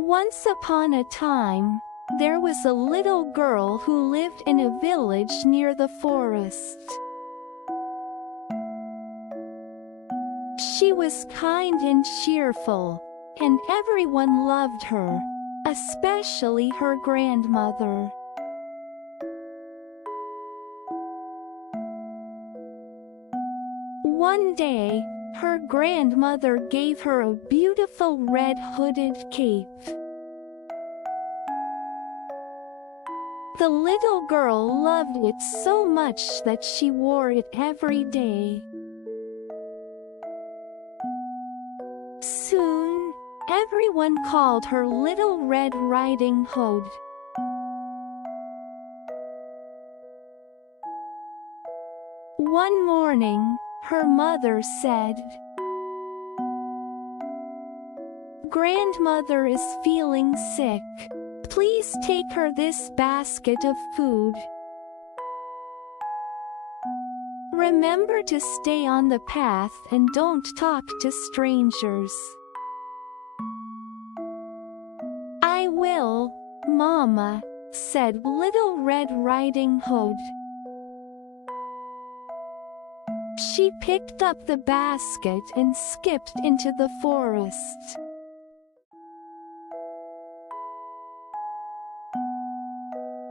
Once upon a time, there was a little girl who lived in a village near the forest. She was kind and cheerful, and everyone loved her, especially her grandmother. One day, her grandmother gave her a beautiful red hooded cape. The little girl loved it so much that she wore it every day. Soon, everyone called her Little Red Riding Hood. One morning, her mother said, "Grandmother is feeling sick. Please take her this basket of food. Remember to stay on the path and don't talk to strangers." "I will, Mama," said Little Red Riding Hood. She picked up the basket and skipped into the forest.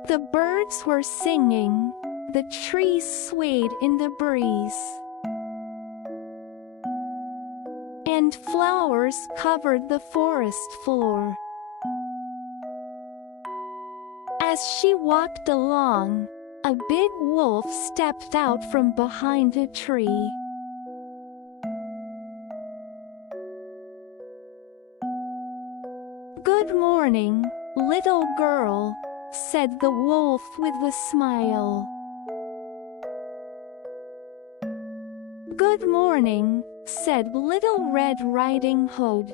The birds were singing, the trees swayed in the breeze, and flowers covered the forest floor. As she walked along, a big wolf stepped out from behind a tree. "Good morning, little girl," said the wolf with a smile. "Good morning," said Little Red Riding Hood.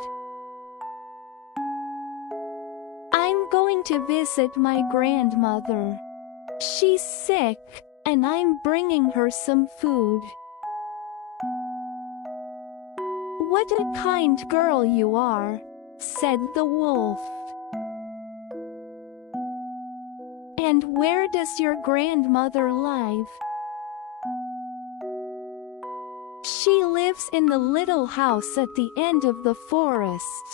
"I'm going to visit my grandmother. She's sick, and I'm bringing her some food." "What a kind girl you are," said the wolf. "And where does your grandmother live?" "She lives in the little house at the end of the forest,"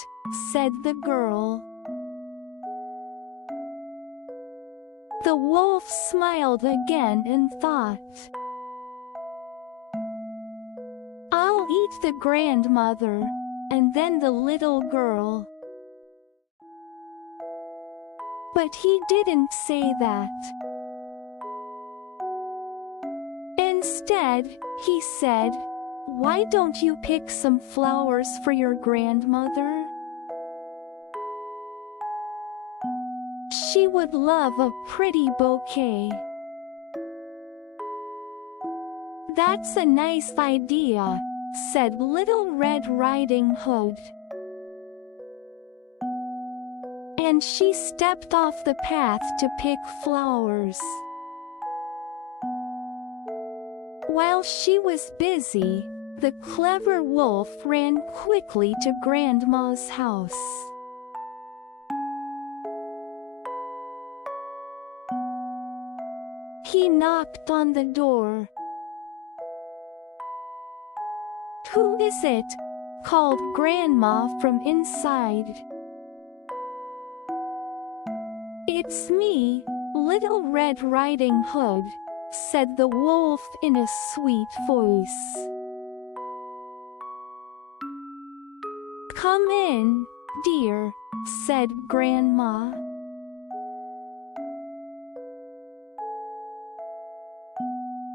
said the girl. The wolf smiled again and thought, "I'll eat the grandmother, and then the little girl." But he didn't say that. Instead, he said, "Why don't you pick some flowers for your grandmother? She would love a pretty bouquet." "That's a nice idea," said Little Red Riding Hood. And she stepped off the path to pick flowers. While she was busy, the clever wolf ran quickly to Grandma's house. He knocked on the door. "Who is it?" called Grandma from inside. "It's me, Little Red Riding Hood," said the wolf in a sweet voice. "Come in, dear," said Grandma.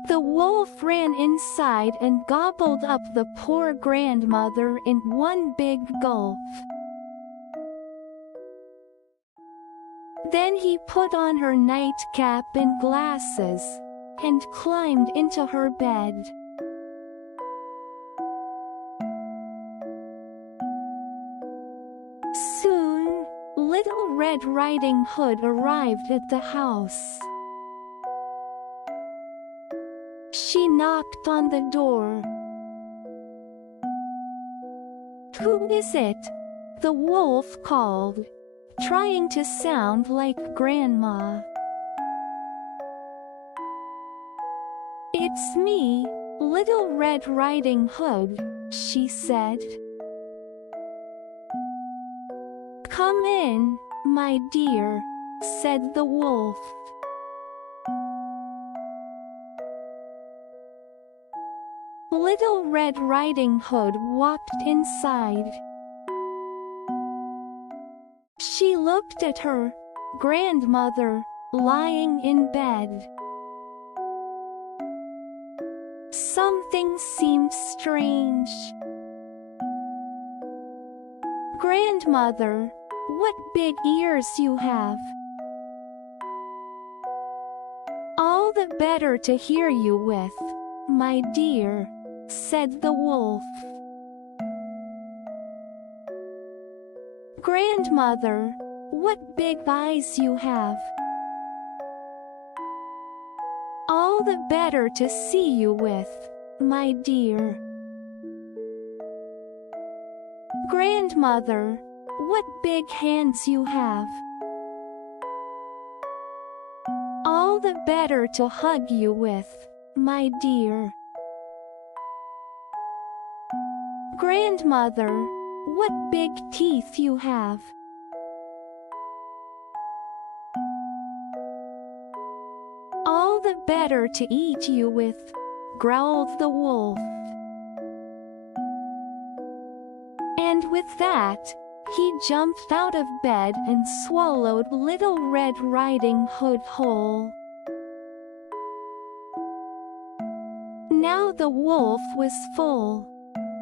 The wolf ran inside and gobbled up the poor grandmother in one big gulp. Then he put on her nightcap and glasses, and climbed into her bed. Soon, Little Red Riding Hood arrived at the house. She knocked on the door. "Who is it?" the wolf called. trying to sound like Grandma. "It's me, Little Red Riding Hood," she said. "Come in, my dear," said the wolf. Little Red Riding Hood walked inside. She looked at her grandmother lying in bed. Something seemed strange. "Grandmother, what big ears you have. All the better to hear you with, my dear," said the wolf. "Grandmother, what big eyes you have. All the better to see you with, my dear." "Grandmother, what big hands you have. All the better to hug you with, my dear." "Grandmother, what big teeth you have. All the better to eat you with," growled the wolf. And with that, he jumped out of bed and swallowed Little Red Riding Hood whole. Now the wolf was full.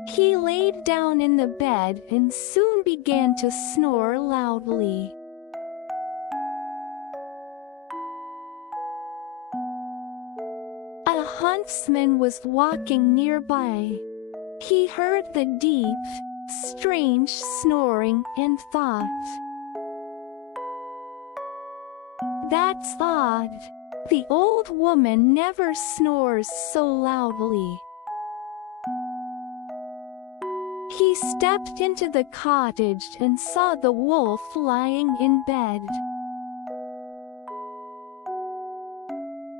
He laid down in the bed and soon began to snore loudly. A huntsman was walking nearby. He heard the deep, strange snoring and thought, "That's odd. The old woman never snores so loudly." He stepped into the cottage and saw the wolf lying in bed.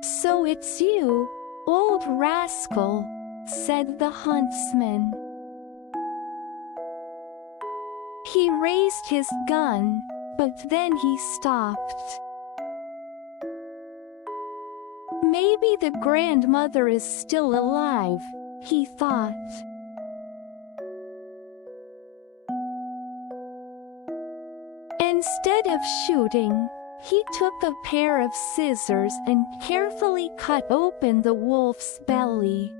"So it's you, old rascal," said the huntsman. He raised his gun, but then he stopped. "Maybe the grandmother is still alive," he thought. Instead of shooting, he took a pair of scissors and carefully cut open the wolf's belly.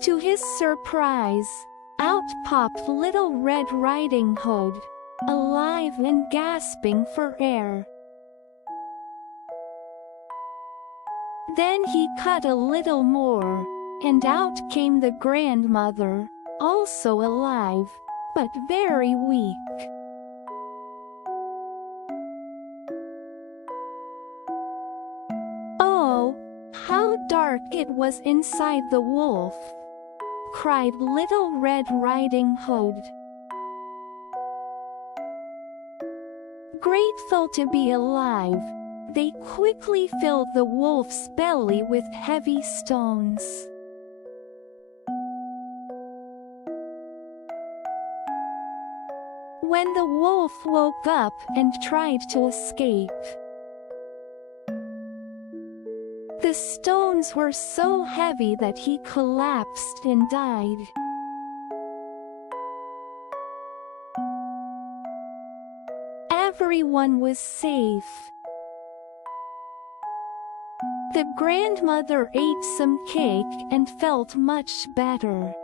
To his surprise, out popped Little Red Riding Hood, alive and gasping for air. Then he cut a little more, and out came the grandmother, also alive, but very weak. "Oh, how dark it was inside the wolf!" cried Little Red Riding Hood. Grateful to be alive, they quickly filled the wolf's belly with heavy stones. When the wolf woke up and tried to escape, the stones were so heavy that he collapsed and died. Everyone was safe. The grandmother ate some cake and felt much better.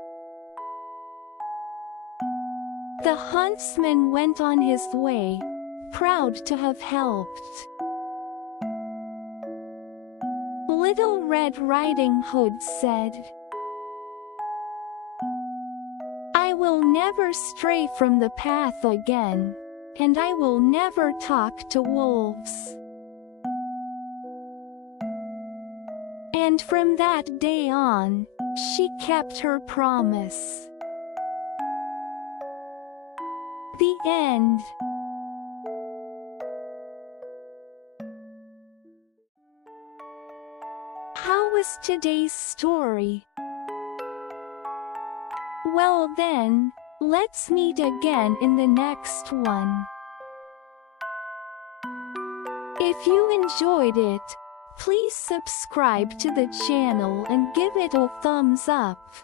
The huntsman went on his way, proud to have helped. Little Red Riding Hood said, "I will never stray from the path again, and I will never talk to wolves." And from that day on, she kept her promise. The end. How was today's story? Well then, let's meet again in the next one. If you enjoyed it, please subscribe to the channel and give it a thumbs up.